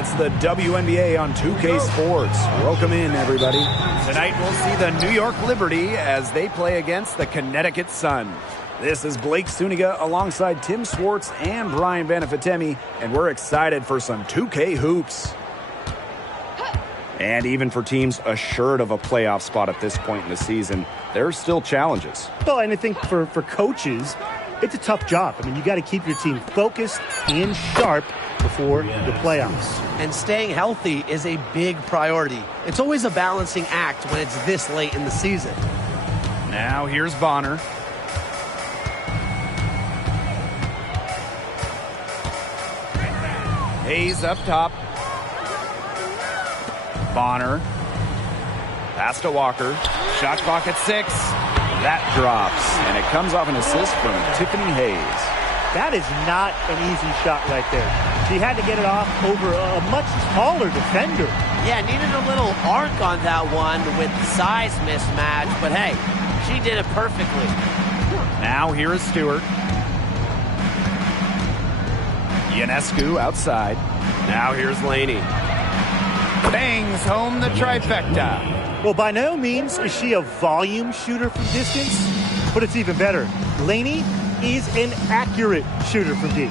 It's the WNBA on 2K Sports. Welcome in, everybody. Tonight we'll see the New York Liberty as they play against the Connecticut Sun. This is Blake Suniga alongside Tim Swartz and Brian Banafitemi, and we're excited for some 2K hoops. And even for teams assured of a playoff spot at this point in the season, there are still challenges. Well, and I think for coaches, it's a tough job. I mean, you got to keep your team focused and sharp before the playoffs. And staying healthy is a big priority. It's always a balancing act when it's this late in the season. Now here's Bonner. Hayes up top. Bonner. Pass to Walker. Shot clock at 6. That drops, and it comes off an assist from Tiffany Hayes. That is not an easy shot right there. She had to get it off over a much taller defender. Yeah, needed a little arc on that one with size mismatch, but hey, she did it perfectly. Now here is Stewart. Ionescu outside. Now here's Laney. Bangs home the trifecta. Well, by no means is she a volume shooter from distance, but it's even better. Laney is an accurate shooter from deep.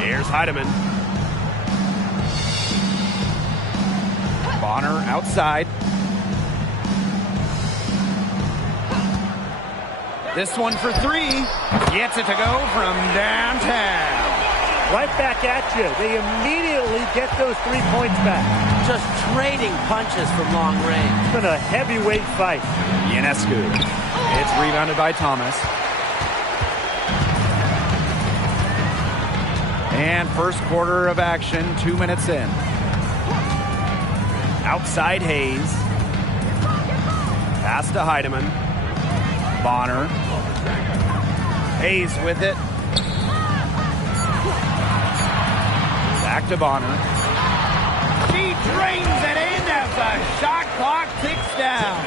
Here's Heidemann. Bonner outside. This one for 3. Gets it to go from downtown. Right back at you. They immediately get those 3 points back. Just trading punches from long range. It's been a heavyweight fight. Ionescu. It's rebounded by Thomas. And first quarter of action, 2 minutes in. Outside Hayes. Pass to Heidemann. Bonner. Hayes with it. Back to Bonner. She drains it in as the shot clock ticks down.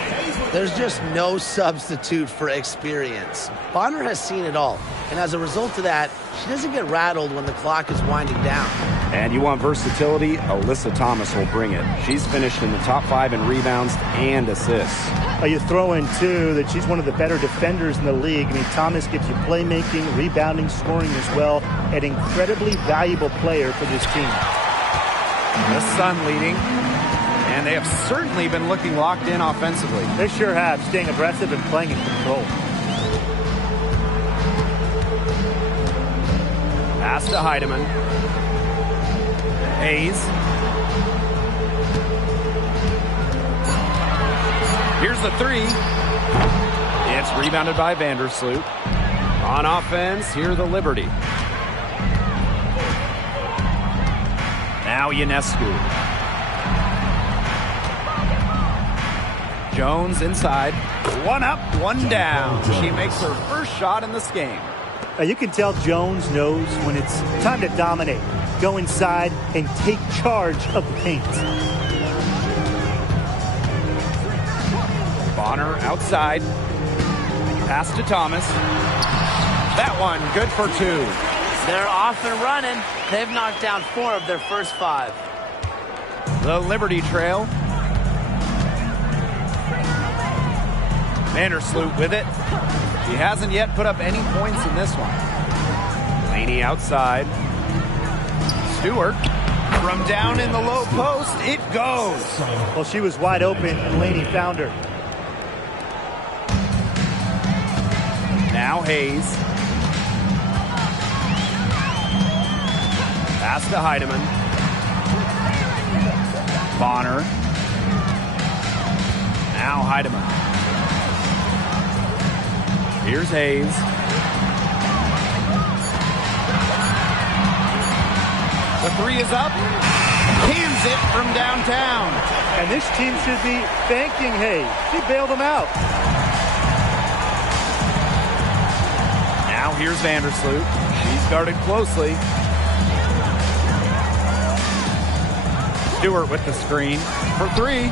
There's just no substitute for experience. Bonner has seen it all, and as a result of that, she doesn't get rattled when the clock is winding down. And you want versatility? Alyssa Thomas will bring it. She's finished in the top 5 in rebounds and assists. You throw in, too, that she's one of the better defenders in the league. I mean, Thomas gives you playmaking, rebounding, scoring as well. An incredibly valuable player for this team. The Sun leading. And they have certainly been looking locked in offensively. They sure have, staying aggressive and playing in control. Pass to Heidemann. Hayes. Here's the 3. It's rebounded by Vandersloot. On offense, here the Liberty. Now Ionescu. Jones inside. 1 up, 1 down. She makes her first shot in this game. You can tell Jones knows when it's time to dominate. Go inside and take charge of the paint. Bonner outside. Pass to Thomas. That one good for 2. They're off and running. They've knocked down 4 of their first 5. The Liberty trail. Vandersloot with it. He hasn't yet put up any points in this one. Laney outside. Stewart from down in the low post. It goes. Well, she was wide open and Laney found her. Now Hayes. Pass to Heidemann. Bonner. Now Heidemann. Here's Hayes. The 3 is up. Cans it from downtown. And this team should be thanking Hayes. She bailed them out. Now here's Vandersloot. She's guarded closely. Stewart with the screen for 3.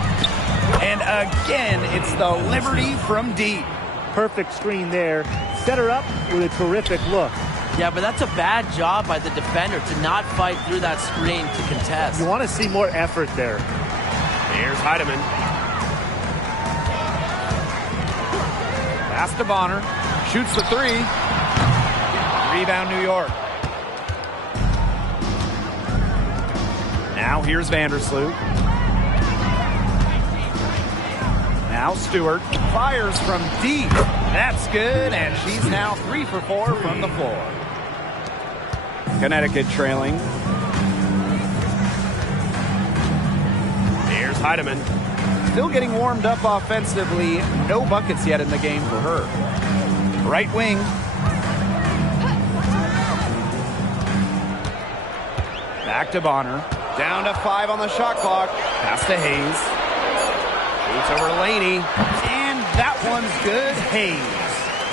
And again, it's the Liberty from deep. Perfect screen there. Set her up with a terrific look. Yeah, but that's a bad job by the defender to not fight through that screen to contest. You want to see more effort there. Here's Heidemann. Pass to Bonner. Shoots the three. Rebound, New York. Now here's Vandersloot. Now Stewart fires from deep. That's good, and she's now 3 for 4 from the floor. Connecticut trailing. Here's Heidemann. Still getting warmed up offensively. No buckets yet in the game for her. Right wing. Back to Bonner. Down to 5 on the shot clock. Pass to Hayes. Shoots over Laney. And that one's good. Hayes.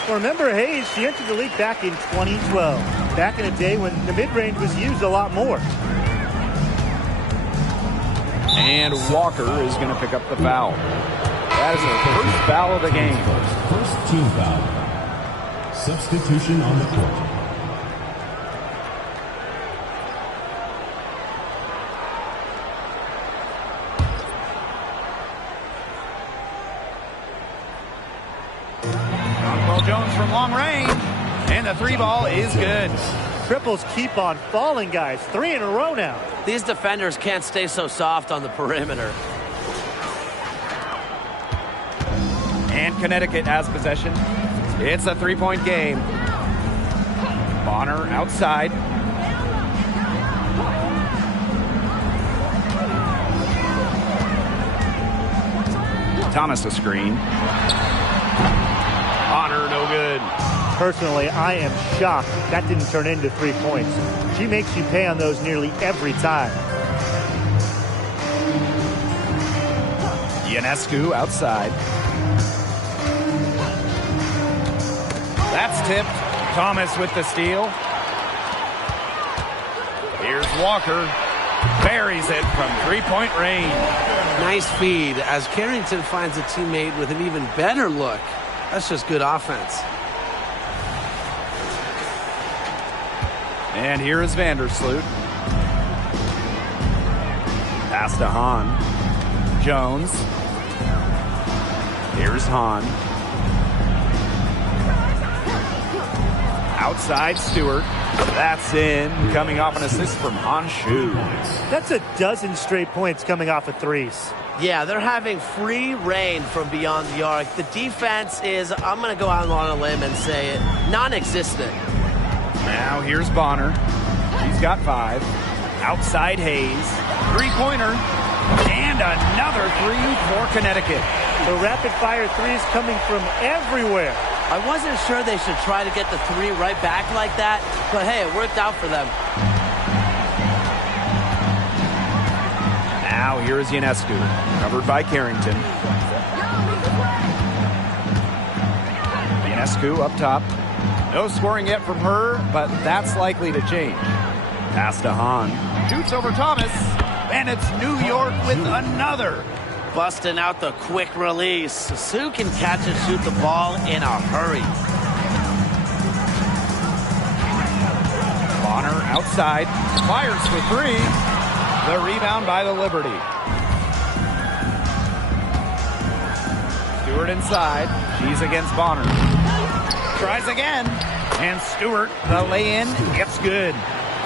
Well, remember Hayes, she entered the league back in 2012. Back in a day when the mid-range was used a lot more. And Walker is going to pick up the foul. That is her first foul of the game. First team foul. Substitution on the court. Jones from long range, and the 3 ball is good. Triples keep on falling, guys. 3 in a row now. These defenders can't stay so soft on the perimeter. And Connecticut has possession. It's a 3-point game. Bonner outside. Thomas a screen. Bonner, no good. Personally, I am shocked that didn't turn into 3 points. She makes you pay on those nearly every time. Ionescu outside. That's tipped. Thomas with the steal. Here's Walker. Buries it from 3-point range. Nice feed as Carrington finds a teammate with an even better look. That's just good offense. And here is Vandersloot. Pass to Hahn. Jones. Here's Hahn. Outside Stewart. That's in. Coming off an assist from Honshu. That's a dozen straight points coming off of threes. Yeah, they're having free reign from beyond the arc. The defense is, I'm going to go out on a limb and say it, non-existent. Now here's Bonner. He's got 5. Outside Hayes. 3-pointer. And another 3 for Connecticut. The rapid-fire threes coming from everywhere. I wasn't sure they should try to get the 3 right back like that, but hey, it worked out for them. Now here is Ionescu, covered by Carrington. Ionescu up top. No scoring yet from her, but that's likely to change. Pass to Hahn. Shoots over Thomas, and it's New York with another. Busting out the quick release. Sue can catch and shoot the ball in a hurry. Bonner outside, fires for 3. The rebound by the Liberty. Stewart inside. She's against Bonner. Tries again. And Stewart, the lay-in, gets good.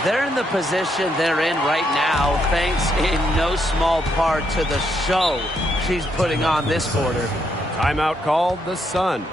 They're in the position they're in right now, thanks in no small part to the show she's putting on this quarter. Timeout called the Sun.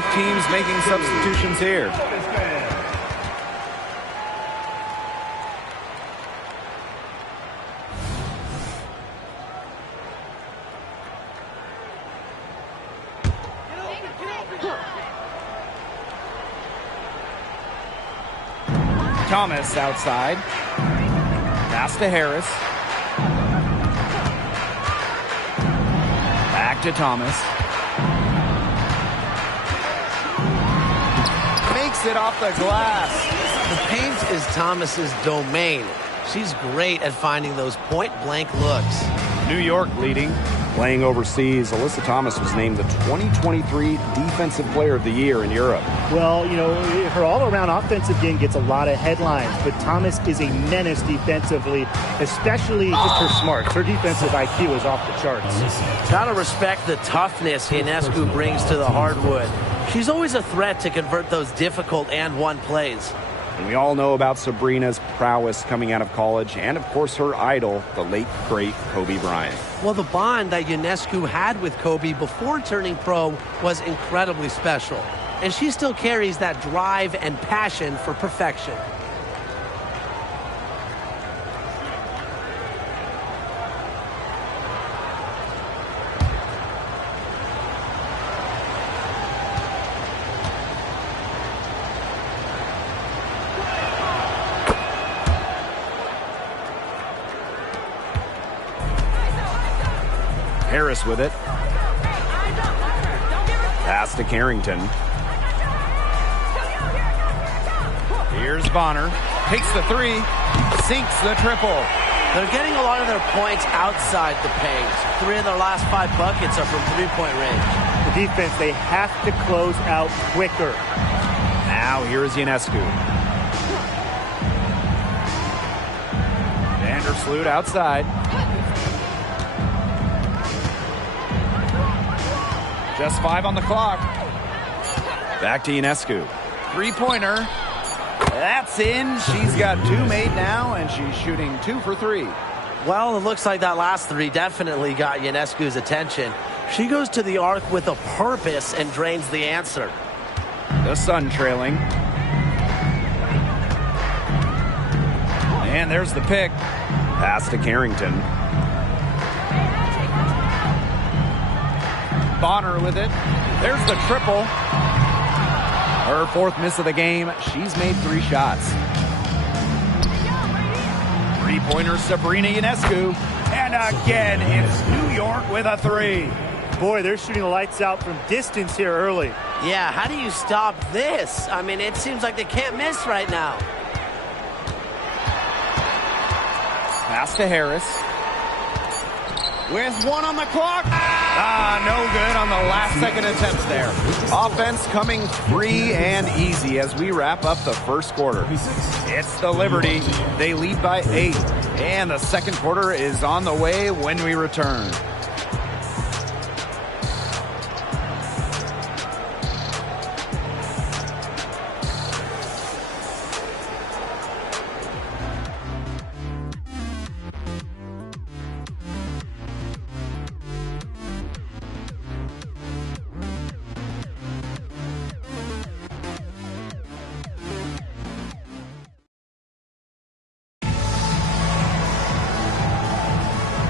both teams making substitutions here. Thomas outside. Pass to Harris. Back to Thomas. Makes it off the glass. The paint is Thomas's domain. She's great at finding those point-blank looks. New York leading. Playing overseas, Alyssa Thomas was named the 2023 Defensive Player of the Year in Europe. Well, you know, her all-around offensive game gets a lot of headlines, but Thomas is a menace defensively, especially just her smarts. Her defensive IQ is off the charts. Gotta respect the toughness Ionescu brings to the hardwood. She's always a threat to convert those difficult and-one plays. And we all know about Sabrina's prowess coming out of college, and of course her idol, the late, great Kobe Bryant. Well, the bond that Ionescu had with Kobe before turning pro was incredibly special. And she still carries that drive and passion for perfection. Harris with it. Pass to Carrington. Here's Bonner. Takes the three. Sinks the triple. They're getting a lot of their points outside the paint. 3 of their last 5 buckets are from three-point range. The defense, they have to close out quicker. Now here's Ionescu. Vandersloot outside. Just 5 on the clock. Back to Ionescu. Three-pointer. That's in. She's got 2 made now, and she's shooting 2 for 3. Well, it looks like that last 3 definitely got Ionescu's attention. She goes to the arc with a purpose and drains the answer. The Sun trailing. And there's the pick. Pass to Carrington. Bonner with it. There's the triple. Her 4th miss of the game. She's made 3 shots. Three-pointer Sabrina Ionescu. And again, it's New York with a 3. Boy, they're shooting the lights out from distance here early. Yeah, how do you stop this? I mean, it seems like they can't miss right now. Pass to Harris. With 1 on the clock. No good on the last second attempt there. Offense coming free and easy as we wrap up the first quarter. It's the Liberty. They lead by 8. And the second quarter is on the way when we return.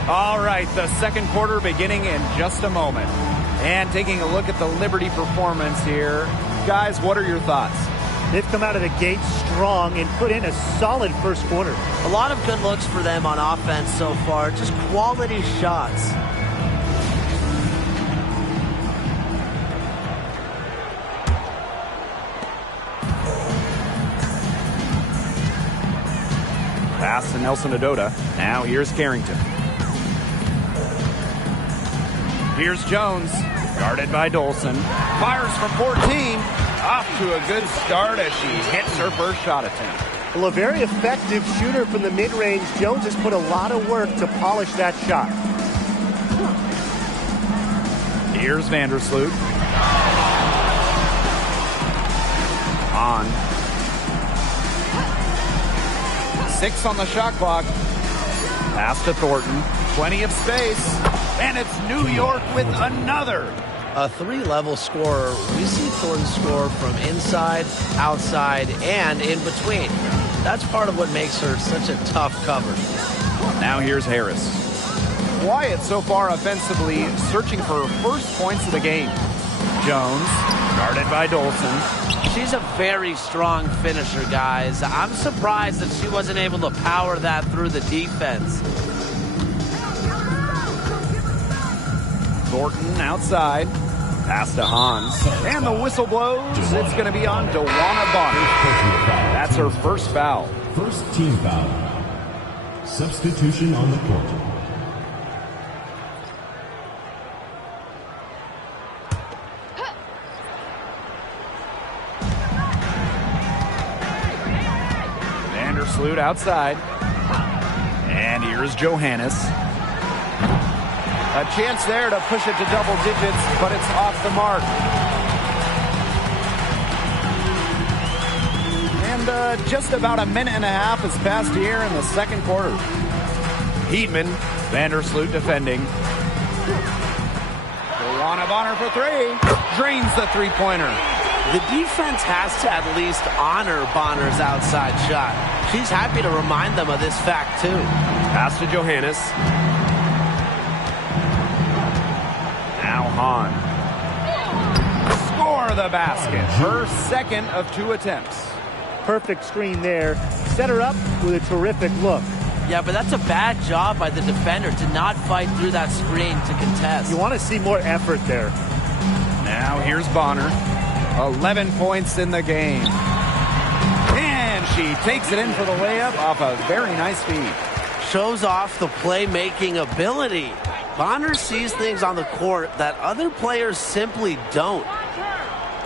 All right, the second quarter beginning in just a moment. And taking a look at the Liberty performance here. Guys, what are your thoughts? They've come out of the gate strong and put in a solid first quarter. A lot of good looks for them on offense so far. Just quality shots. Pass to Nelson Adota. Now here's Carrington. Here's Jones, guarded by Dolson. Fires from 14. Off to a good start as she hits her first shot attempt. Well, a very effective shooter from the mid-range. Jones has put a lot of work to polish that shot. Here's Vandersloot. On. 6 on the shot clock. Pass to Thornton. Plenty of space. And it's New York with another. A three-level scorer, we see Thornton score from inside, outside, and in between. That's part of what makes her such a tough cover. Now here's Harris. Quiet so far offensively, searching for first points of the game. Jones, guarded by Dolson. She's a very strong finisher, guys. I'm surprised that she wasn't able to power that through the defense. Thornton outside. Pass to Hans. And the whistle blows. It's going to be on DeWanna Bonner. That's her first foul. First team foul. Substitution on the court. Vandersloot outside. And here's Johannes. A chance there to push it to double digits, but it's off the mark. And just about a minute and a half has passed here in the second quarter. Heatman, Vandersloot defending. DeWanna Bonner for three. Drains the three-pointer. The defense has to at least honor Bonner's outside shot. She's happy to remind them of this fact, too. Pass to Johannes. Now Hahn. Score the basket. Her second of two attempts. Perfect screen there. Set her up with a terrific look. Yeah, but that's a bad job by the defender to not fight through that screen to contest. You want to see more effort there. Now here's Bonner. 11 points in the game. And she takes it in for the layup off a very nice feed. Shows off the playmaking ability. Bonner sees things on the court that other players simply don't.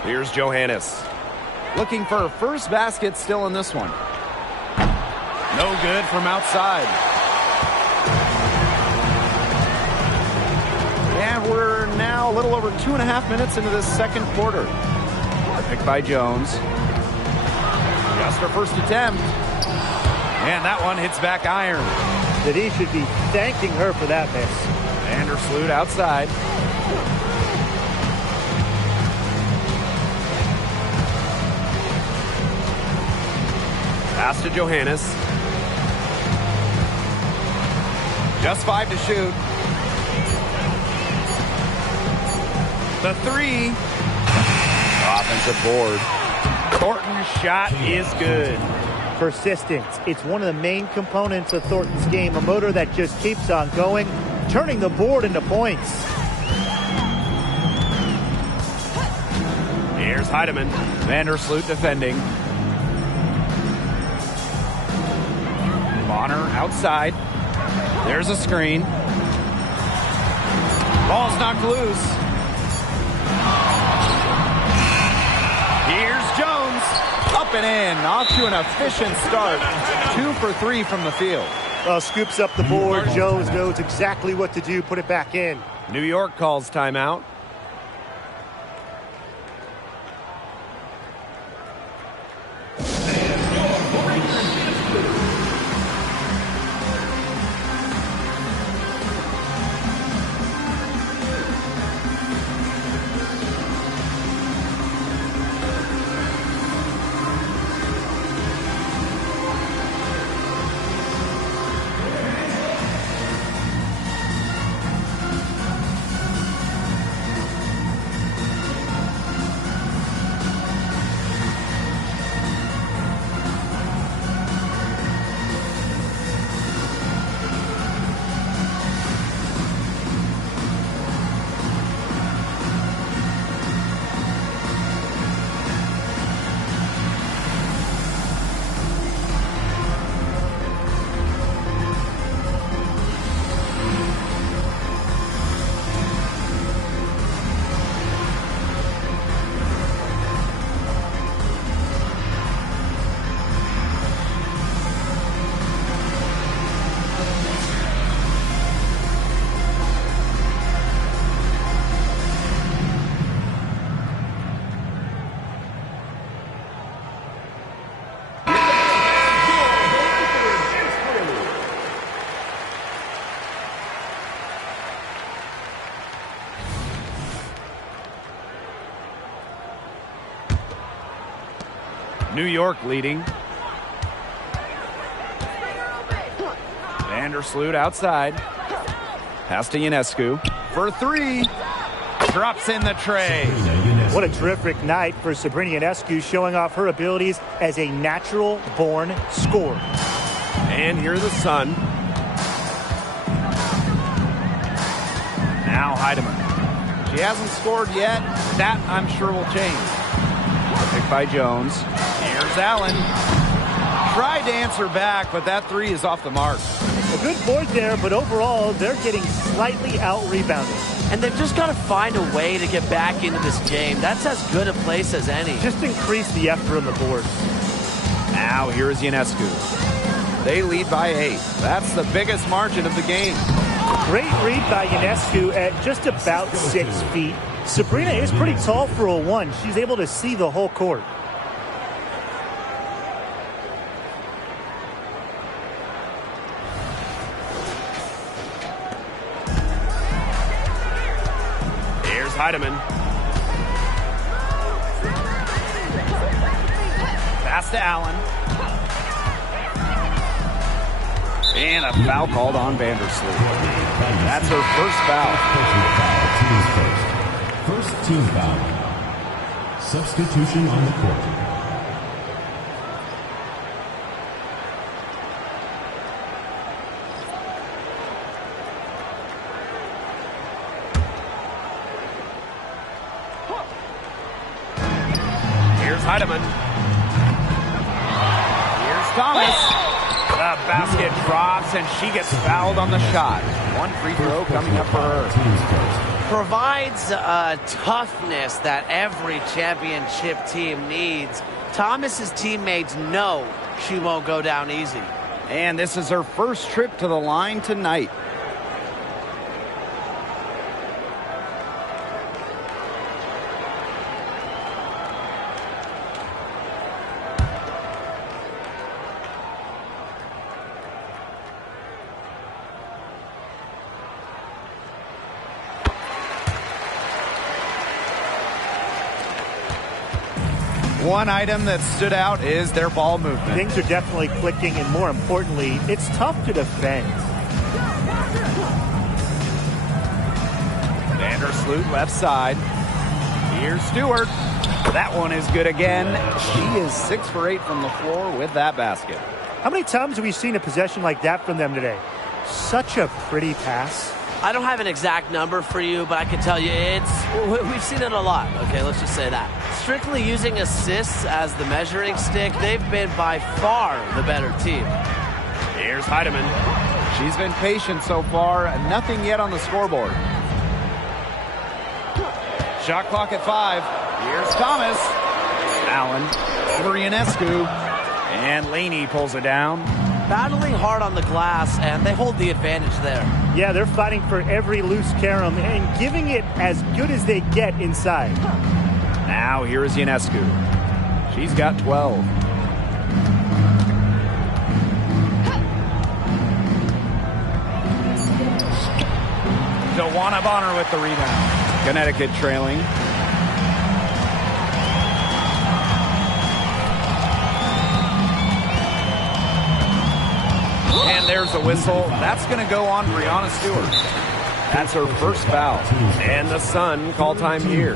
Here's Johannes. Looking for her first basket still in this one. No good from outside. And we're now a little over 2.5 minutes into this second quarter. Picked by Jones. Just her first attempt. And that one hits back iron. That he should be thanking her for that miss. Vandersloot outside. Pass to Johannes. Just 5 to shoot. The three. Offensive board. Thornton's shot is good. Persistence. It's one of the main components of Thornton's game. A motor that just keeps on going, turning the board into points. Here's Heidemann. Vandersloot defending. Bonner outside. There's a screen. Ball's knocked loose. Here's Jones. Up and in. Off to an efficient start. 2 for 3 from the field. Well, scoops up the board. Jones knows exactly what to do. Put it back in. New York calls timeout. New York leading. Vandersloot outside. Pass to Ionescu for three. Drops in the tray. What a terrific night for Sabrina Ionescu, showing off her abilities as a natural-born scorer. And here the Sun. Now Heidemann. She hasn't scored yet. That, I'm sure, will change. Pick by Jones. Here's Allen. Tried to answer back, but that three is off the mark. A good board there, but overall, they're getting slightly out-rebounded. And they've just got to find a way to get back into this game. That's as good a place as any. Just increase the effort on the board. Now here's Ionescu. They lead by 8. That's the biggest margin of the game. Great read by Ionescu at just about 6 feet. Sabrina is pretty tall for a 1. She's able to see the whole court. Here's Heidemann. Pass to Allen. And a foul called on Vandersloot. That's her first foul. First team foul. Substitution on the court. Here's Heidemann. Here's Thomas. The basket drops, and she gets fouled on the shot. One free throw coming up for her. Provides a toughness that every championship team needs. Thomas's teammates know she won't go down easy. And this is her first trip to the line tonight. One item that stood out is their ball movement. Things are definitely clicking, and more importantly, it's tough to defend. Vandersloot left side. Here's Stewart. That one is good again. She is 6 for 8 from the floor with that basket. How many times have we seen a possession like that from them today? Such a pretty pass. I don't have an exact number for you, but I can tell you we've seen it a lot. Okay, let's just say that. Strictly using assists as the measuring stick, they've been by far the better team. Here's Heidemann. She's been patient so far, and nothing yet on the scoreboard. Shot clock at 5. Here's Thomas. Allen over Ionescu. And Laney pulls it down. Battling hard on the glass, and they hold the advantage there. Yeah, they're fighting for every loose carom and giving it as good as they get inside. Now here is Ionescu. She's got 12. DeWanna Bonner with the rebound. Connecticut trailing. And there's a whistle. That's going to go on Breanna Stewart. That's her first foul. And the Sun call time here.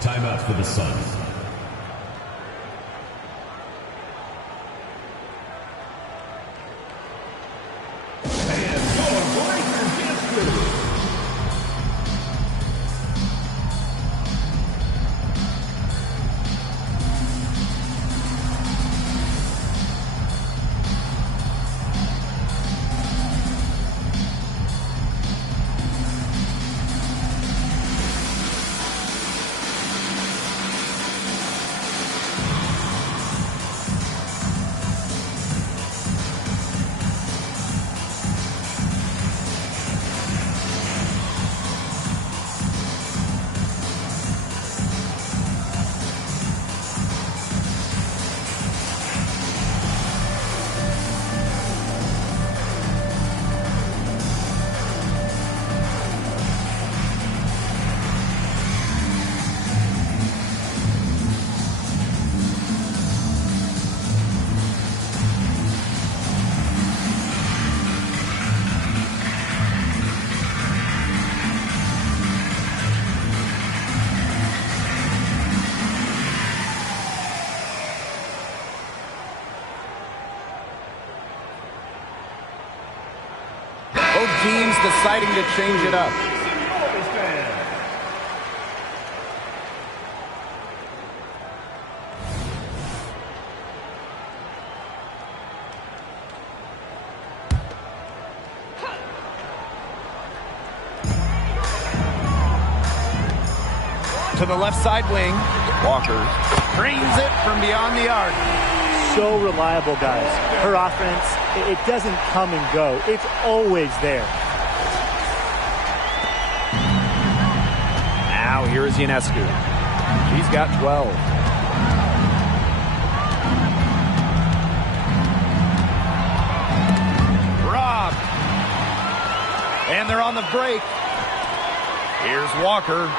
Timeout for the Suns. Both teams deciding to change it up. To the left side wing. Walker drains it from beyond the arc. So reliable, guys. Her offense, it doesn't come and go. It's always there. Now here is Ionescu. She's got 12. Robbed. And they're on the break. Here's Walker.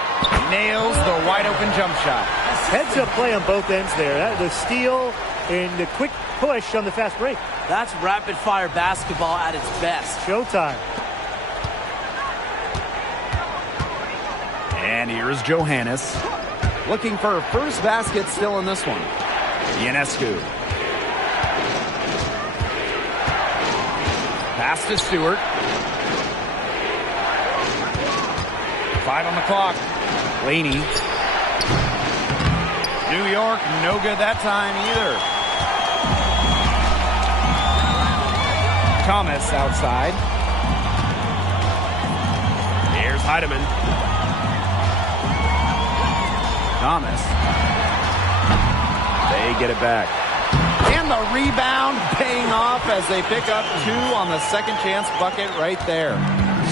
Nails the wide open jump shot. Heads-up play on both ends there. The steal and the quick push on the fast break. That's rapid-fire basketball at its best. Showtime. And here's Johannes. Looking for her first basket still in this one. Ionescu. Pass to Stewart. 5 on the clock. Laney. New York, no good that time either. Thomas outside. Here's Heidemann. Thomas. They get it back. And the rebound paying off as they pick up 2 on the second chance bucket right there.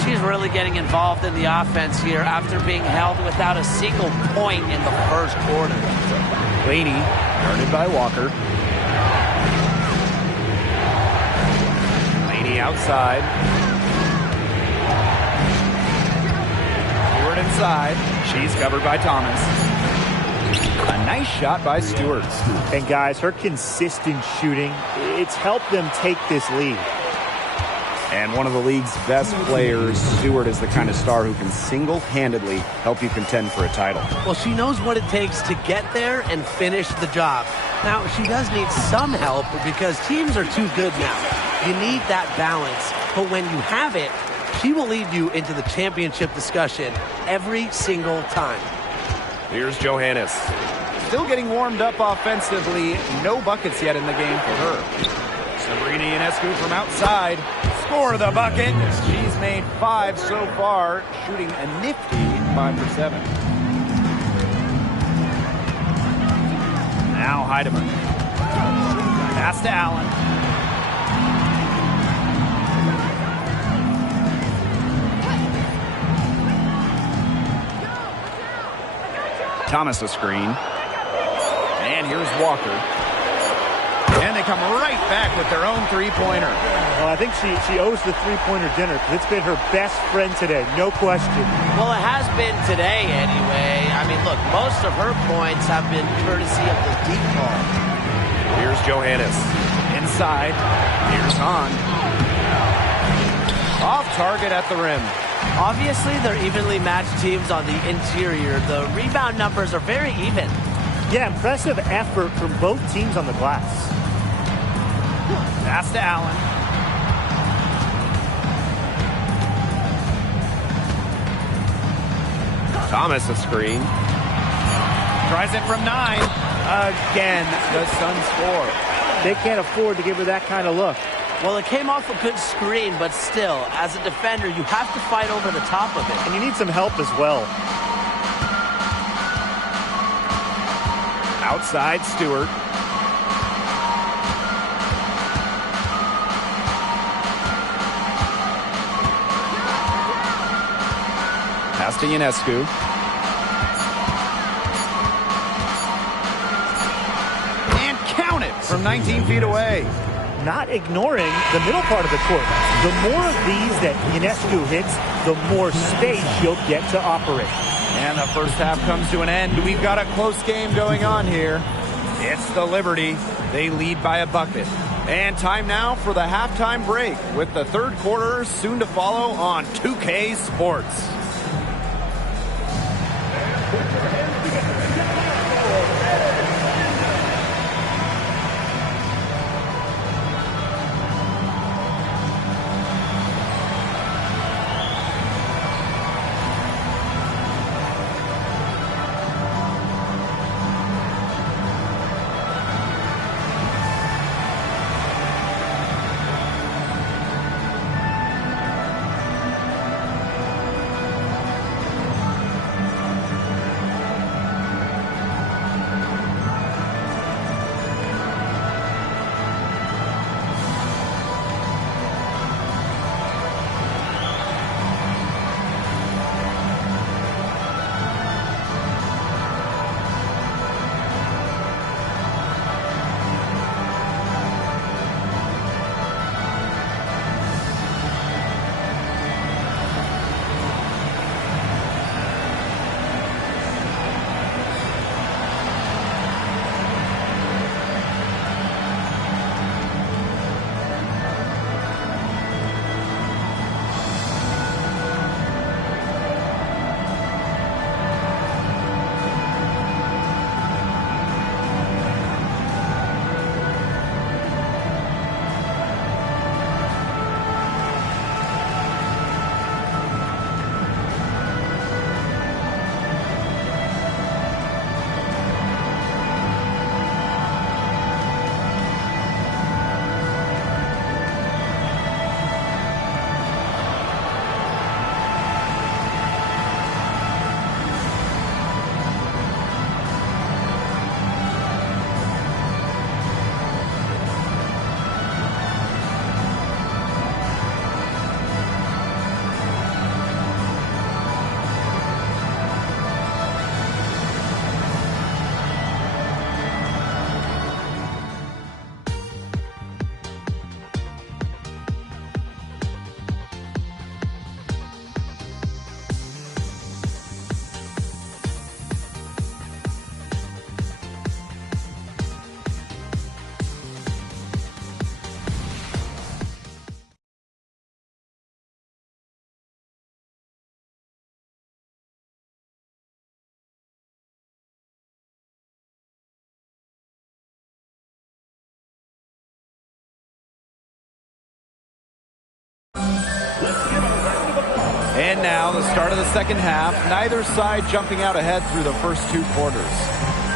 She's really getting involved in the offense here after being held without a single point in the first quarter. Laney, guarded by Walker. Laney outside. Stewart inside. She's covered by Thomas. A nice shot by Stewart. And guys, her consistent shooting, it's helped them take this lead. And one of the league's best players, Stewart, is the kind of star who can single-handedly help you contend for a title. Well, she knows what it takes to get there and finish the job. Now, she does need some help because teams are too good now. You need that balance. But when you have it, she will lead you into the championship discussion every single time. Here's Johannes. Still getting warmed up offensively. No buckets yet in the game for her. Sabrina Ionescu from outside. Score the bucket. She's made 5 so far, shooting a nifty 5 for 7. Now Heidemann. Pass to Allen. Thomas a screen. And here's Walker. And they come right back with their own three-pointer. Well, I think she owes the three-pointer dinner because it's been her best friend today, no question. Well, it has been today anyway. I mean, look, most of her points have been courtesy of the deep ball. Here's Johannes. Inside. Here's Hahn. Off target at the rim. Obviously, they're evenly matched teams on the interior. The rebound numbers are very even. Yeah, impressive effort from both teams on the glass. Pass to Allen. Thomas a screen. Tries it from 9. Again, the Suns score. They can't afford to give her that kind of look. Well, it came off a good screen, but still, as a defender, you have to fight over the top of it. And you need some help as well. Outside, Stewart. Pass to Ionescu. And count it from 19 feet away. Not ignoring the middle part of the court. The more of these that Ionescu hits, the more space she'll get to operate. And the first half comes to an end. We've got a close game going on here. It's the Liberty. They lead by a bucket. And time now for the halftime break with the third quarter soon to follow on 2K Sports. And now the start of the second half. Neither side jumping out ahead through the first 2 quarters.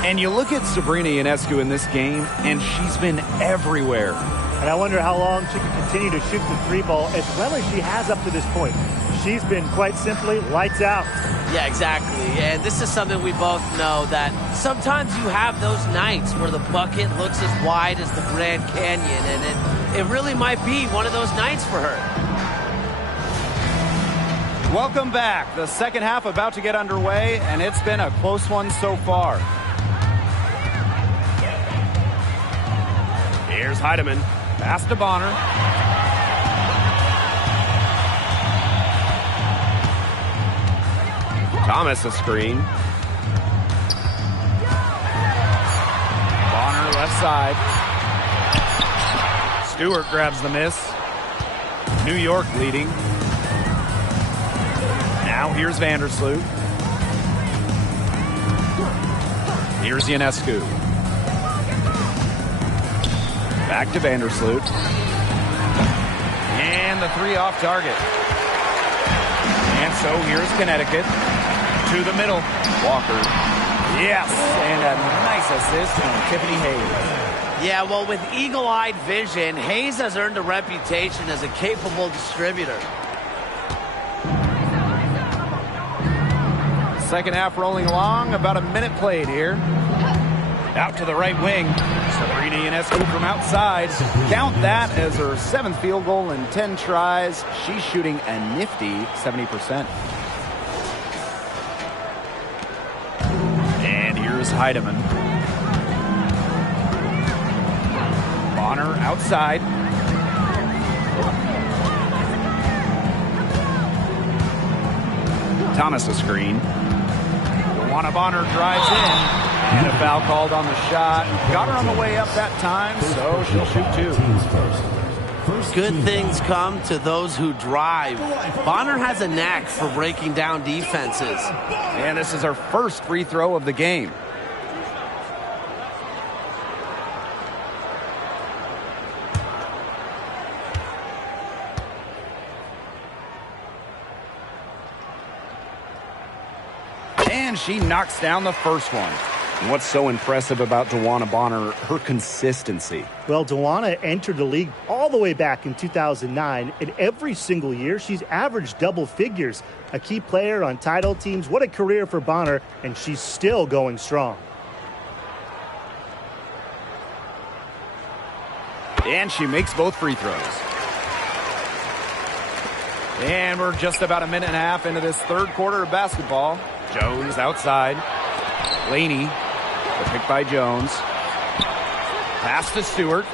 And you look at Sabrina Ionescu in this game, and she's been everywhere. And I wonder how long she can continue to shoot the 3 ball as well as she has up to this point. She's been, quite simply, lights out. Yeah, exactly. And this is something we both know, that sometimes you have those nights where the bucket looks as wide as the Grand Canyon, and it really might be one of those nights for her. Welcome back. The second half about to get underway, and it's been a close one so far. Here's Heidemann. Pass to Bonner. Thomas a screen. Bonner left side. Stewart grabs the miss. New York leading. Now here's Vandersloot. Here's Ionescu. Back to Vandersloot. And the 3 off target. And so here's Connecticut. To the middle. Walker. Yes. And a nice assist from Tiffany Hayes. Yeah, well, with eagle-eyed vision, Hayes has earned a reputation as a capable distributor. Second half rolling along. About a minute played here. Out to the right wing. Sabrina Ionescu from outside. Count that as her 7th field goal in 10 tries. She's shooting a nifty 70%. And here's Heidemann. Bonner outside. Thomas a screen. Juana Bonner drives in. And a foul called on the shot. Got her on the way up that time, so she'll shoot 2. Good things come to those who drive. Bonner has a knack for breaking down defenses. And this is her first free throw of the game. And she knocks down the first one. And what's so impressive about Juana Bonner, her consistency. Well, Juana entered the league all the way back in 2009, and every single year she's averaged double figures. A key player on title teams. What a career for Bonner, and she's still going strong. And she makes both free throws. And we're just about a minute and a half into this third quarter of basketball. Jones outside. Laney. The pick by Jones. Pass to Stewart.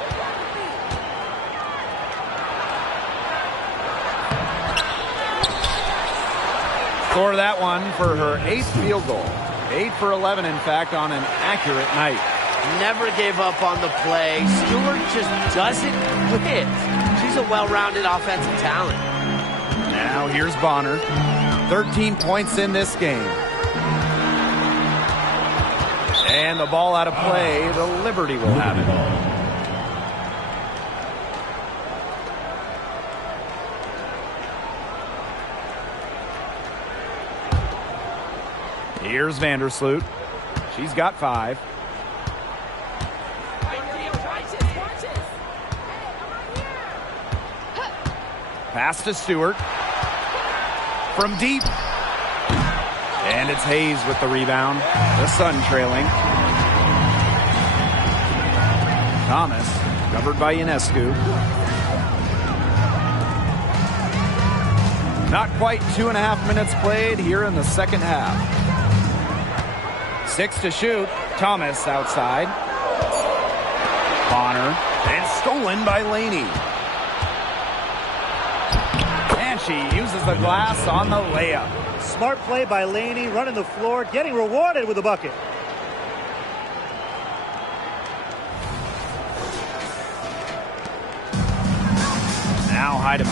Score that one for her 8th field goal. 8 for 11, in fact, on an accurate night. Never gave up on the play. Stewart just doesn't quit. She's a well-rounded offensive talent. Now here's Bonner. 13 points in this game. And the ball out of play. The Liberty will have it. Here's Vandersloot. She's got 5. Pass to Stewart. From deep. And it's Hayes with the rebound. The Sun trailing. Thomas, covered by Ionescu. Not quite 2.5 minutes played here in the second half. 6 to shoot. Thomas outside. Bonner. And stolen by Laney. And she uses the glass on the layup. Smart play by Laney, running the floor, getting rewarded with a bucket. Now Heidemann.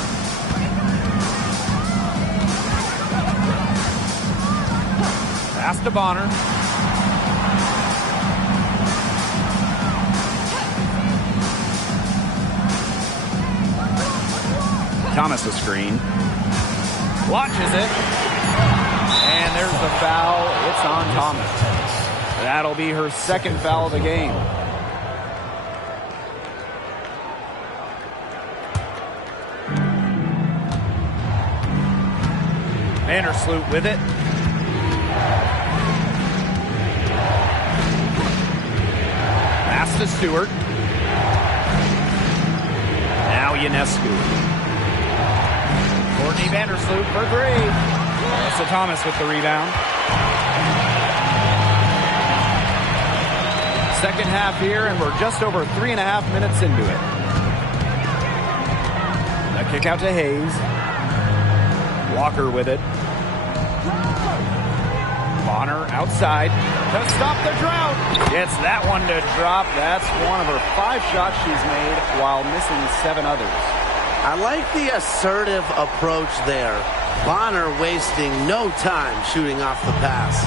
Pass to Bonner. Thomas a screen. Launches it. And there's the foul. It's on Thomas. That'll be her second foul of the game. Vandersloot with it. Pass to Stewart. Now Ionescu. Courtney Vandersloot for three. Melissa Thomas with the rebound. Second half here, and we're just over 3.5 minutes into it. A kick out to Hayes. Walker with it. Bonner outside to stop the drought. Gets that one to drop. That's one of her 5 shots she's made while missing 7 others. I like the assertive approach there. Bonner wasting no time shooting off the pass.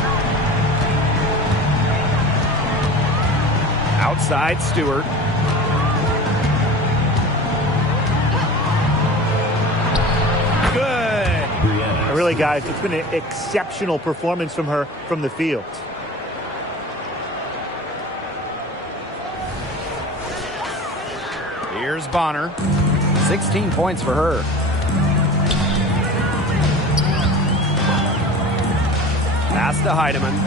Outside Stewart. Really, guys, it's been an exceptional performance from her from the field. Here's Bonner. 16 points for her. Pass to Heidemann.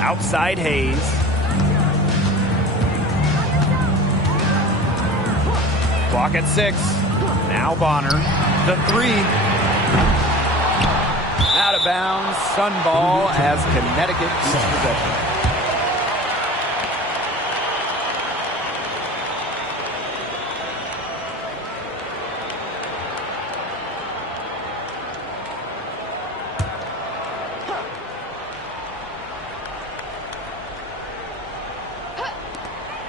Outside Hayes. Clock at 6. Now Bonner. The 3. Out of bounds. Sun ball as Connecticut keeps possession.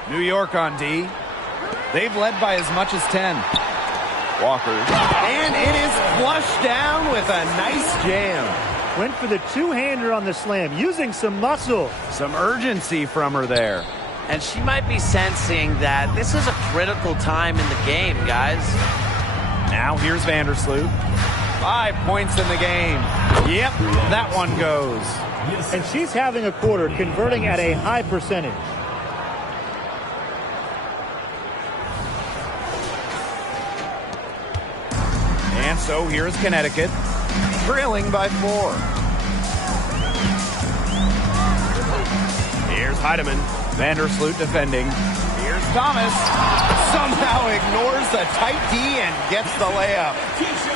New York on D. They've led by as much as 10. Walker. And it is flushed down with a nice jam. Went for the two-hander on the slam, using some muscle. Some urgency from her there. And she might be sensing that this is a critical time in the game, guys. Now here's Vandersloot. 5 points in the game. Yep, that one goes. And she's having a quarter, converting at a high percentage. And so here's Connecticut, trailing by 4. Here's Heidemann. Vandersloot defending. Here's Thomas. Somehow ignores the tight D and gets the layup.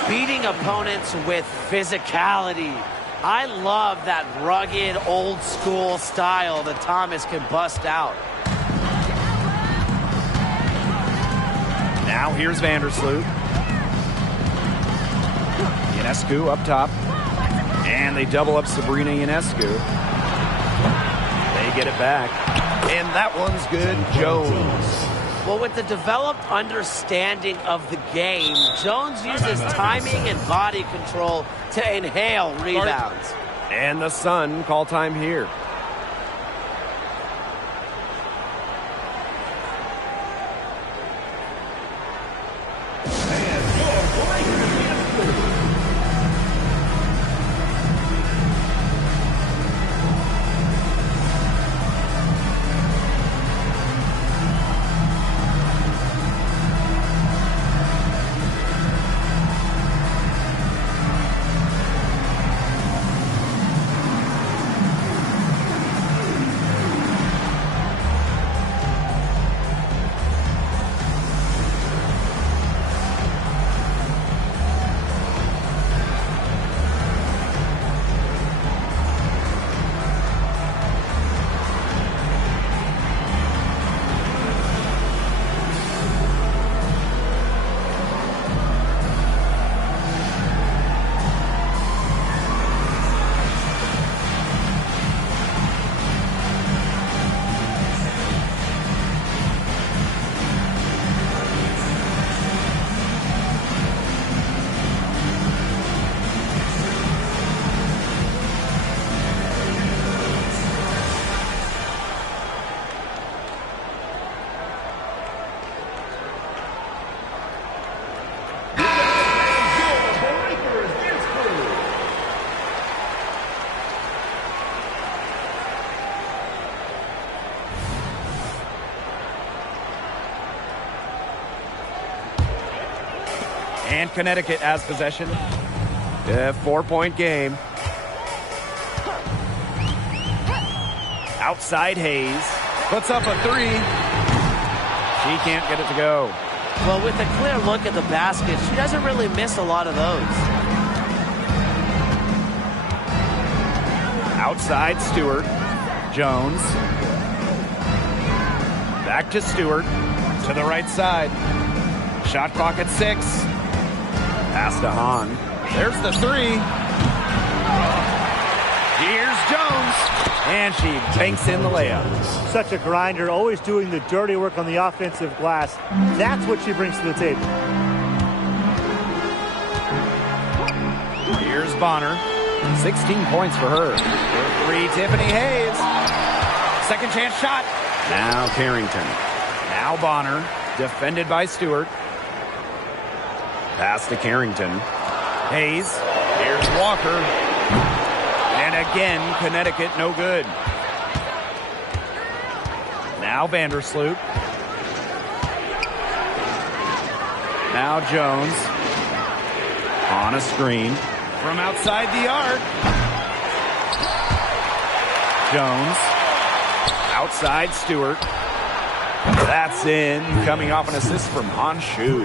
Beating opponents with physicality. I love that rugged, old-school style that Thomas can bust out. Now here's Vandersloot. Ionescu up top. And they double up Sabrina Ionescu. They get it back. And that one's good. Jones. Well, with the developed understanding of the game, Jones uses timing and body control to inhale rebounds. And the Sun call time here. And Connecticut has possession. 4-point game. Outside Hayes. Puts up a three. She can't get it to go. Well, with a clear look at the basket, she doesn't really miss a lot of those. Outside Stewart. Jones. Back to Stewart. To the right side. Shot clock at 6. Pass to Hahn. There's the three. Here's Jones. And she banks in the layup. Such a grinder, always doing the dirty work on the offensive glass. That's what she brings to the table. Here's Bonner. 16 points for her. For three, Tiffany Hayes. Second chance shot. Now Carrington. Now Bonner. Defended by Stewart. Pass to Carrington. Hayes. Here's Walker. And again, Connecticut no good. Now Vandersloot. Now Jones. On a screen. From outside the arc. Jones. Outside Stewart. That's in. Coming off an assist from Han Shu.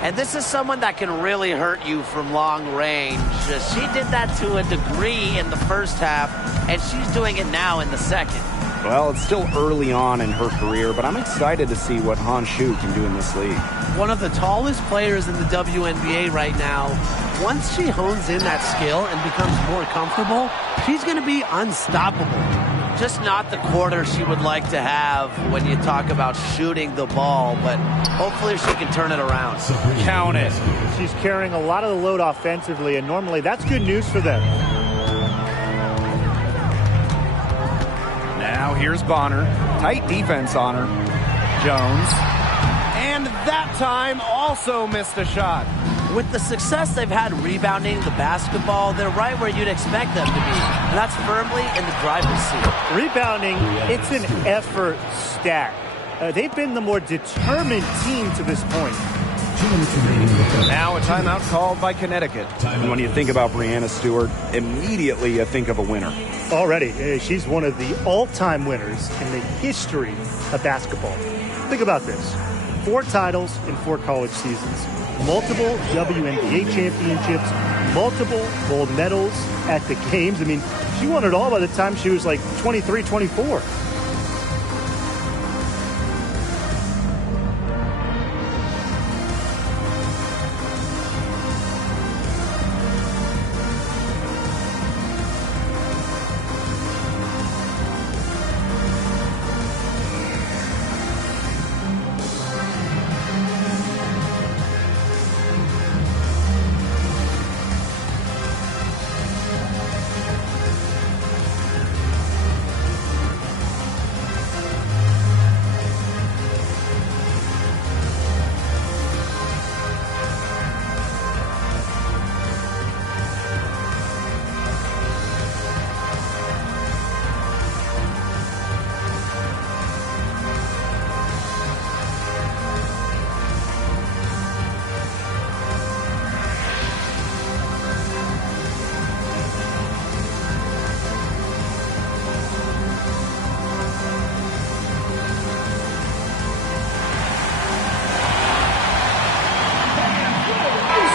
And this is someone that can really hurt you from long range. She did that to a degree in the first half, and she's doing it now in the second. Well, it's still early on in her career, but I'm excited to see what Han Shu can do in this league. One of the tallest players in the WNBA right now. Once she hones in that skill and becomes more comfortable, she's going to be unstoppable. Just not the quarter she would like to have when you talk about shooting the ball, but hopefully she can turn it around. Count it. She's carrying a lot of the load offensively, and normally that's good news for them. Now here's Bonner. Tight defense on her. Jones. And that time also missed a shot. With the success they've had rebounding the basketball, they're right where you'd expect them to be. And that's firmly in the driver's seat. Rebounding, it's an effort stat. They've been the more determined team to this point. Now a timeout called by Connecticut. And when you think about Breanna Stewart, immediately you think of a winner. Already, she's one of the all-time winners in the history of basketball. Think about this. 4 titles in 4 college seasons. Multiple WNBA championships. Multiple gold medals at the games. I mean, she won it all by the time she was like 23, 24.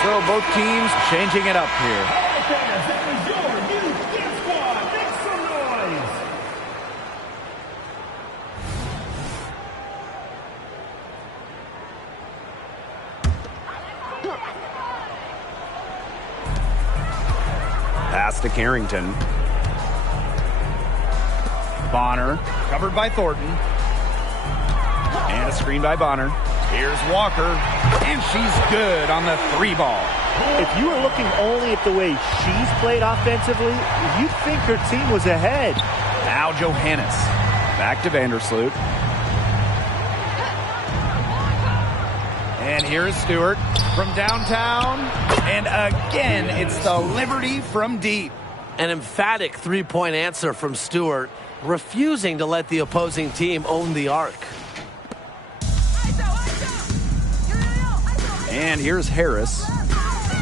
So both teams changing it up here. Pass to Carrington. Bonner, covered by Thornton. And a screen by Bonner. Here's Walker, and she's good on the 3 ball. If you were looking only at the way she's played offensively, you'd think her team was ahead. Now Johannes. Back to Vandersloot. And here's Stewart from downtown. And again, it's the Liberty from deep. An emphatic 3-point answer from Stewart, refusing to let the opposing team own the arc. And here's Harris.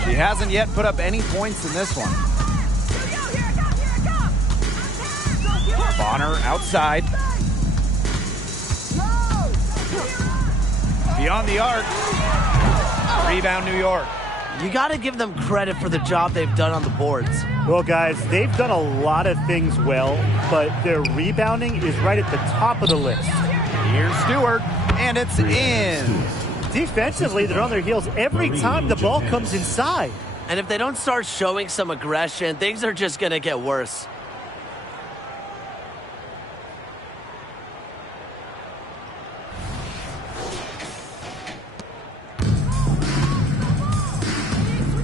She hasn't yet put up any points in this one. Bonner outside. Beyond the arc. Rebound, New York. You got to give them credit for the job they've done on the boards. Well, guys, they've done a lot of things well, but their rebounding is right at the top of the list. Here's Stewart, and it's in. Defensively, they're on their heels every time the ball comes inside. And if they don't start showing some aggression, things are just going to get worse.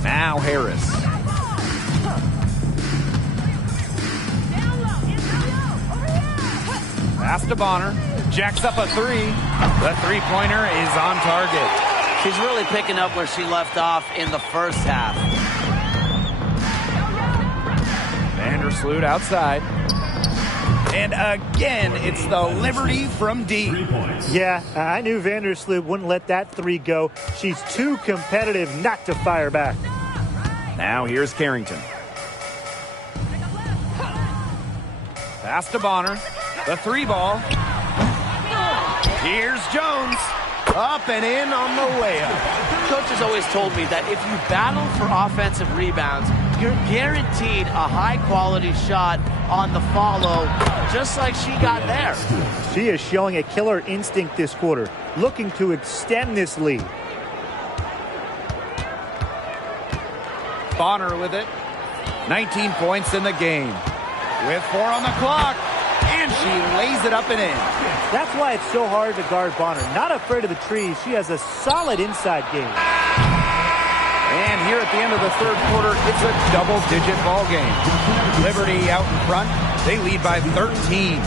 Now Harris. Pass to Bonner. Jacks up a three. The three-pointer is on target. She's really picking up where she left off in the first half. Vandersloot outside. And again, it's the Liberty from deep. Yeah, I knew Vandersloot wouldn't let that three go. She's too competitive not to fire back. Now here's Carrington. Pass to Bonner. The three ball. Here's Jones. Up and in on the layup. Coach has always told me that if you battle for offensive rebounds, you're guaranteed a high-quality shot on the follow, just like she got there. She is showing a killer instinct this quarter, looking to extend this lead. Bonner with it. 19 points in the game. With 4 on the clock. And she lays it up and in. That's why it's so hard to guard Bonner. Not afraid of the trees. She has a solid inside game. And here at the end of the third quarter, it's a double-digit ball game. Liberty out in front. They lead by 13.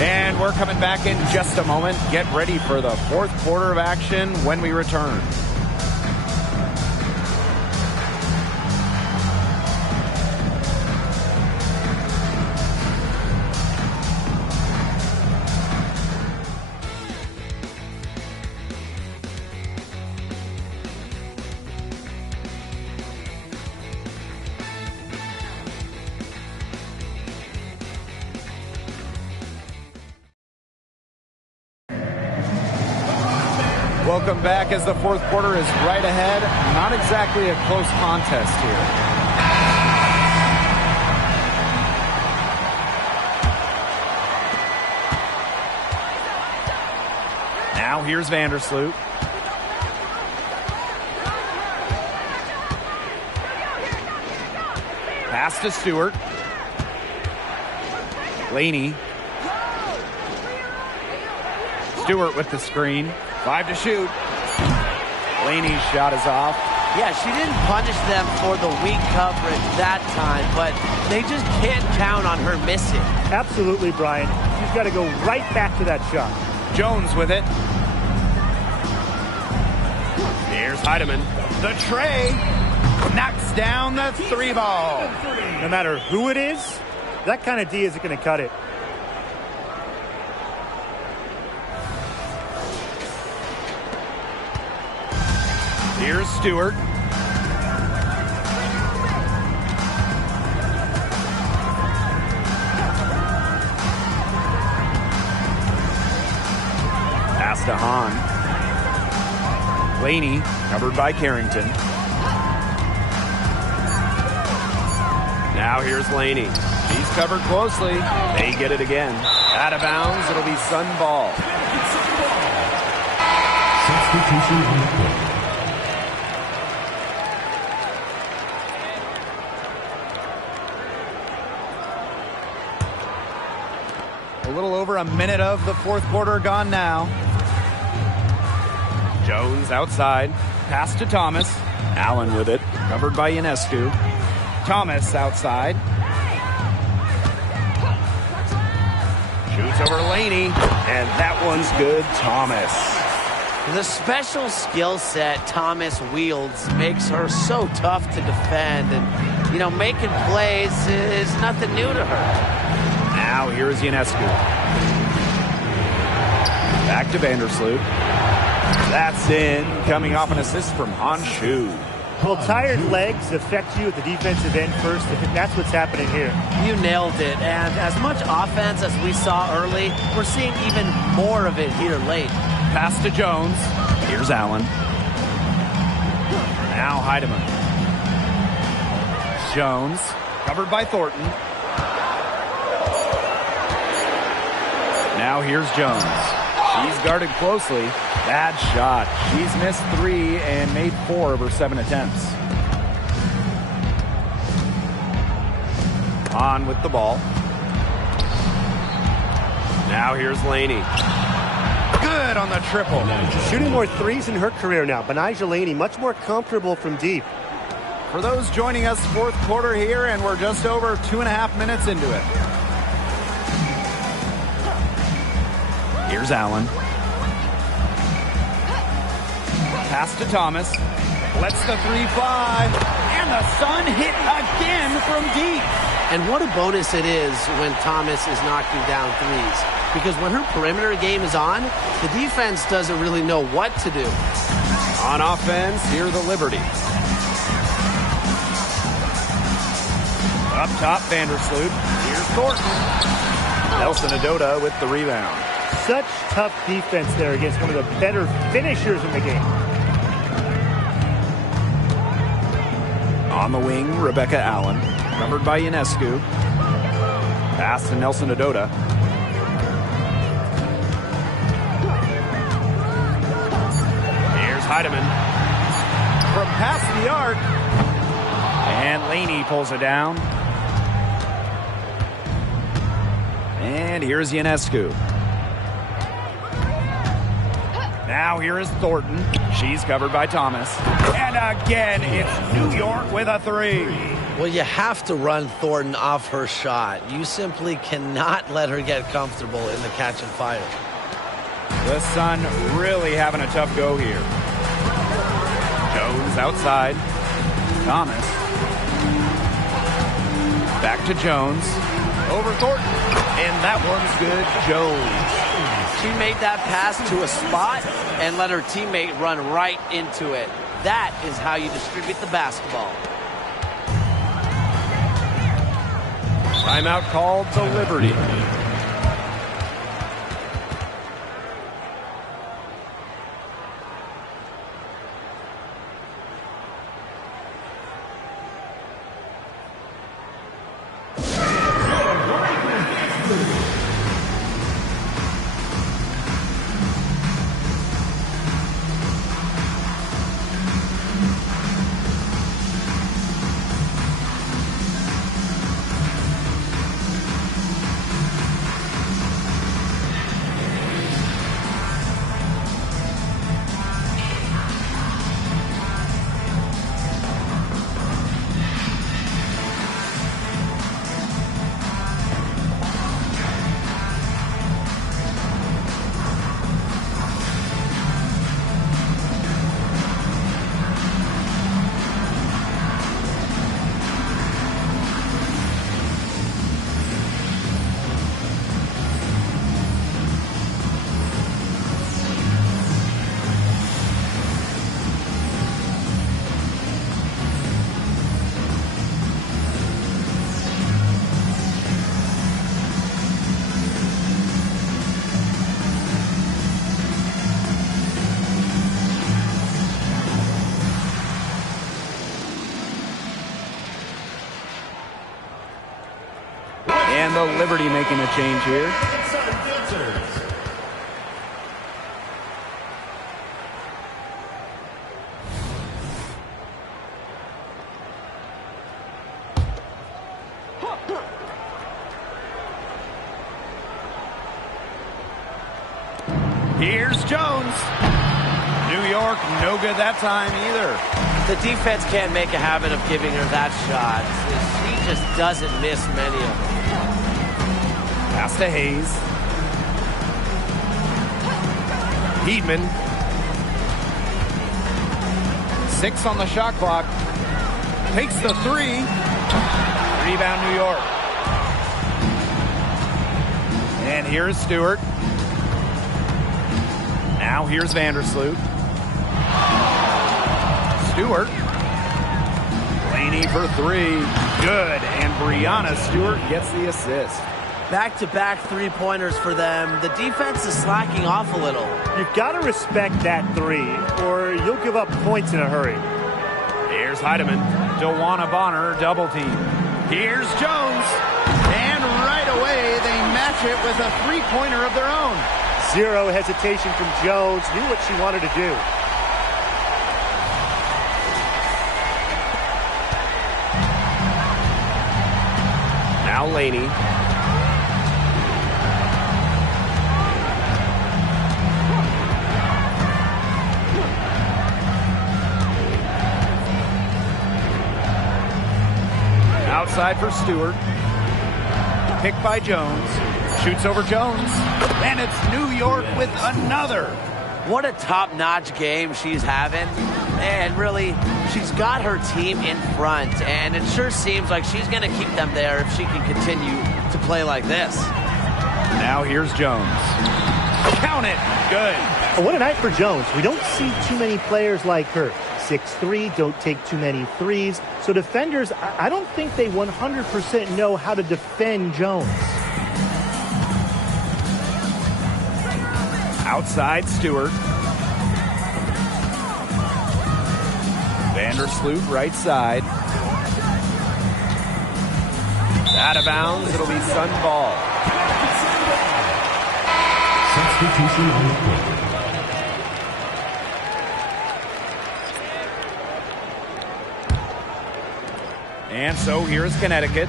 And we're coming back in just a moment. Get ready for the fourth quarter of action when we return. Welcome back as the fourth quarter is right ahead. Not exactly a close contest here. Now here's Vandersloot. Pass to Stewart. Laney. Stewart with the screen. 5 to shoot. Laney's shot is off. Yeah, she didn't punish them for the weak coverage that time, but they just can't count on her missing. Absolutely, Brian. She's got to go right back to that shot. Jones with it. Here's Heidemann. The tray. Knocks down the three ball. No matter who it is, that kind of D isn't going to cut it. Here's Stewart. Pass to Hahn. Laney, covered by Carrington. Now here's Laney. He's covered closely. They get it again. Out of bounds, it'll be Sun ball. Substitution on the court. A little over a minute of the fourth quarter gone now. Jones outside. Pass to Thomas. Allen with it. Covered by Ionescu. Thomas outside. Shoots over Laney. And that one's good. Thomas. The special skill set Thomas wields makes her so tough to defend. And, you know, making plays is nothing new to her. Now here's Ionescu. Back to Vandersloot. That's in, coming off an assist from Honshu. Well, tired legs affect you at the defensive end first. If that's what's happening here. You nailed it. And as much offense as we saw early, we're seeing even more of it here late. Pass to Jones. Here's Allen. Now Heidemann. Jones, covered by Thornton. Now here's Jones. She's guarded closely. Bad shot. She's missed 3 and made 4 of her 7 attempts. On with the ball. Now here's Laney. Good on the triple. Shooting more threes in her career now. Benijah Laney, much more comfortable from deep. For those joining us, fourth quarter here, and we're just over 2.5 minutes into it. Here's Allen. Pass to Thomas. Lets the 3 fly. And the Sun hit again from deep. And what a bonus it is when Thomas is knocking down threes. Because when her perimeter game is on, the defense doesn't really know what to do. On offense, here the Liberty. Up top, Vandersloot. Here's Thornton. Nelson Adota with the rebound. Such tough defense there against one of the better finishers in the game. On the wing, Rebecca Allen. Covered by Ionescu. Pass to Nelson Adota. Here's Heidemann. From past the arc. And Laney pulls it down. And here's Ionescu. Now here is Thornton. She's covered by Thomas. And again, it's New York with a 3. Well, you have to run Thornton off her shot. You simply cannot let her get comfortable in the catch and fire. The Sun really having a tough go here. Jones outside. Thomas. Back to Jones. Over Thornton. And that one's good. Jones. She made that pass to a spot and let her teammate run right into it. That is how you distribute the basketball. Timeout called to Liberty. And the Liberty making a change here. Here's Jones. New York, no good that time either. The defense can't make a habit of giving her that shot. She just doesn't miss many of them. Pass to Hayes. Heedman. 6 on the shot clock. Takes the 3. Rebound New York. And here's Stewart. Now here's Vandersloot. Stewart. Laney for three. Good. And Brianna Stewart gets the assist. Back-to-back three-pointers for them. The defense is slacking off a little. You've got to respect that three, or you'll give up points in a hurry. Here's Heidemann. DeWanna Bonner double team. Here's Jones. And right away, they match it with a three-pointer of their own. Zero hesitation from Jones. Knew what she wanted to do. Now Laney. Outside for Stewart. Picked by Jones. Shoots over Jones. And it's New York with another. What a top-notch game she's having. And really, she's got her team in front. And it sure seems like she's going to keep them there if she can continue to play like this. Now here's Jones. Count it. Good. What a night for Jones. We don't see too many players like her. 6'3", don't take too many threes. So defenders, I don't think they 100% know how to defend Jones. Outside Stewart. Vandersloot right side. Out of bounds. It'll be Sun ball. Substitution on the court. And so here's Connecticut.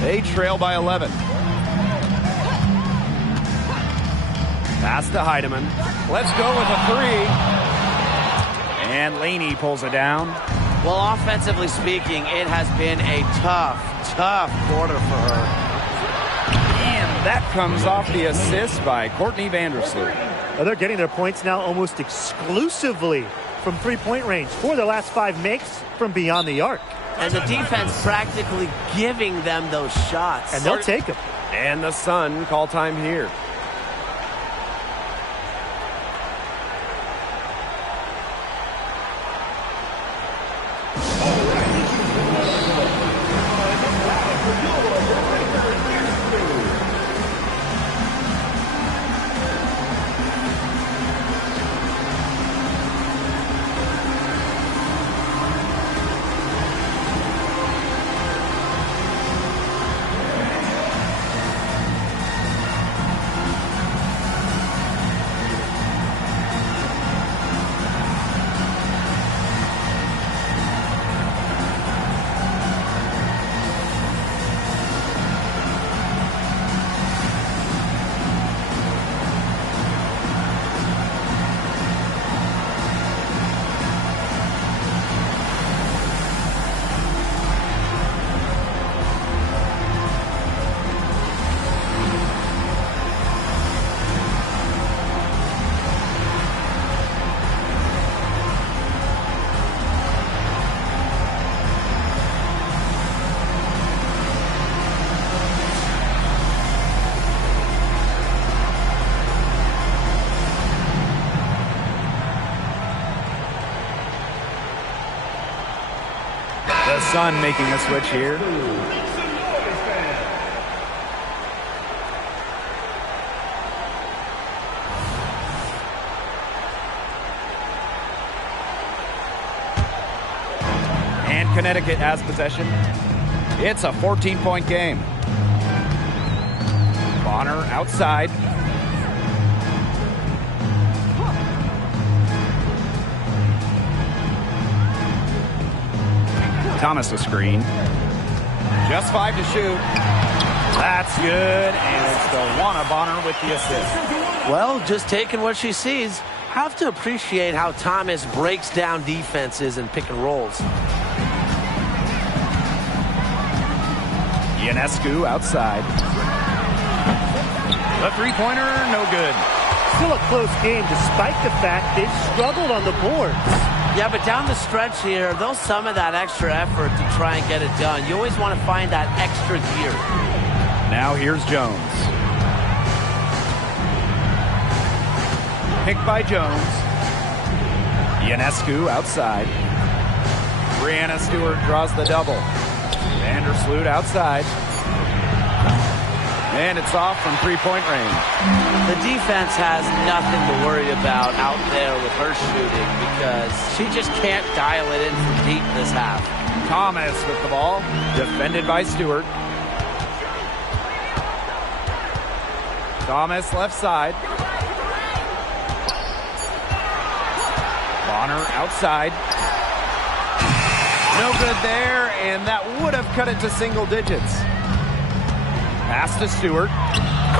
They trail by 11. Pass to Heidemann. Let's go with a three. And Laney pulls it down. Well, offensively speaking, it has been a tough quarter for her. And that comes off the assist by Courtney Vandersloot. Well, they're getting their points now almost exclusively from three-point range. 4 of their last 5 makes from beyond the arc. And the defense practically giving them those shots. And they'll take them. And the Sun call time here. The Sun making a switch here. And Connecticut has possession. It's a 14-point game. Bonner outside. Thomas the screen. Just 5 to shoot. That's good, and it's DeWanna Bonner with the assist. Well, just taking what she sees. Have to appreciate how Thomas breaks down defenses and pick and rolls. Ionescu outside. The three-pointer, no good. Still a close game despite the fact they've struggled on the boards. Yeah, but down the stretch here, they'll summon that extra effort to try and get it done. You always want to find that extra gear. Now here's Jones. picked by Jones. Ionescu outside. Brianna Stewart draws the double. Vandersloot outside. And it's off from three-point range. The defense has nothing to worry about out there with her shooting because she just can't dial it in from deep this half. Thomas with the ball, defended by Stewart. Thomas left side. Bonner outside. No good there, and that would have cut it to single digits. Pass to Stewart,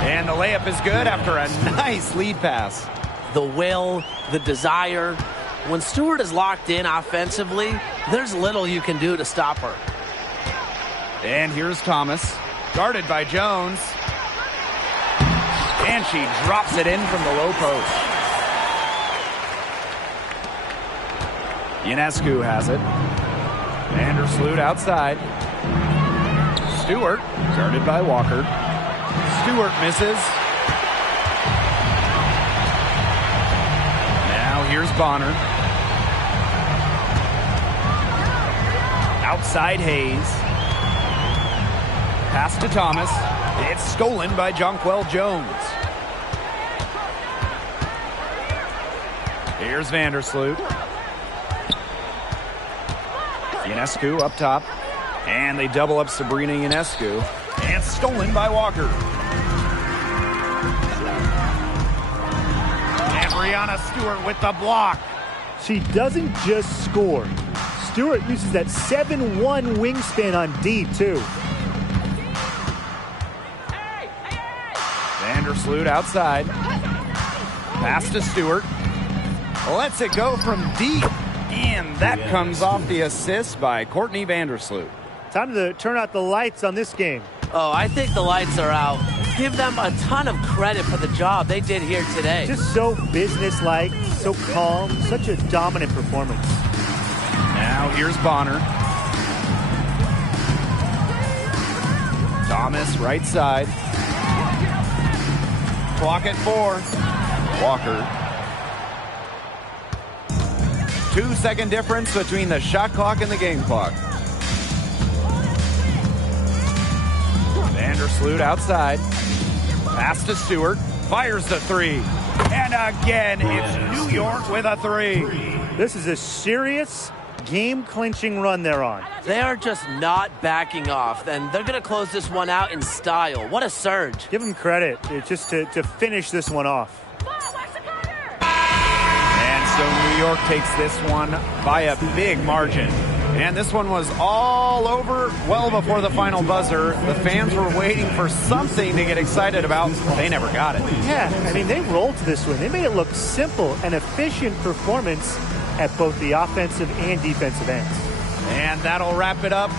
and the layup is good after a nice lead pass. The will, the desire. When Stewart is locked in offensively, there's little you can do to stop her. And here's Thomas, guarded by Jones. And she drops it in from the low post. Ionescu has it. Vandersloot outside. Stewart, guarded by Walker. Stewart misses. Now here's Bonner. Outside Hayes. Pass to Thomas. It's stolen by Jonquel Jones. Here's Vandersloot. Ionescu up top. And they double up Sabrina Ionescu. And stolen by Walker. And Brianna Stewart with the block. She doesn't just score. Stewart uses that 7'1" wingspan on D, too. Vandersloot outside. Pass to Stewart. Lets it go from deep. And that comes off the assist by Courtney Vandersloot. Time to turn out the lights on this game. Oh, I think the lights are out. Give them a ton of credit for the job they did here today. Just so businesslike, so calm, such a dominant performance. Now here's Bonner. Thomas right side. Clock at 4. Walker. 2-second difference between the shot clock and the game clock. Vandersloot outside. Pass to Stewart. Fires the 3. And again, it's New York with a 3. This is a serious game-clinching run they're on. They are just not backing off, and they're going to close this one out in style. What a surge. Give them credit just to finish this one off. And so New York takes this one by a big margin. And this one was all over well before the final buzzer. The fans were waiting for something to get excited about. They never got it. Yeah, I mean, they rolled to this one. They made it look simple and efficient performance at both the offensive and defensive ends. And that'll wrap it up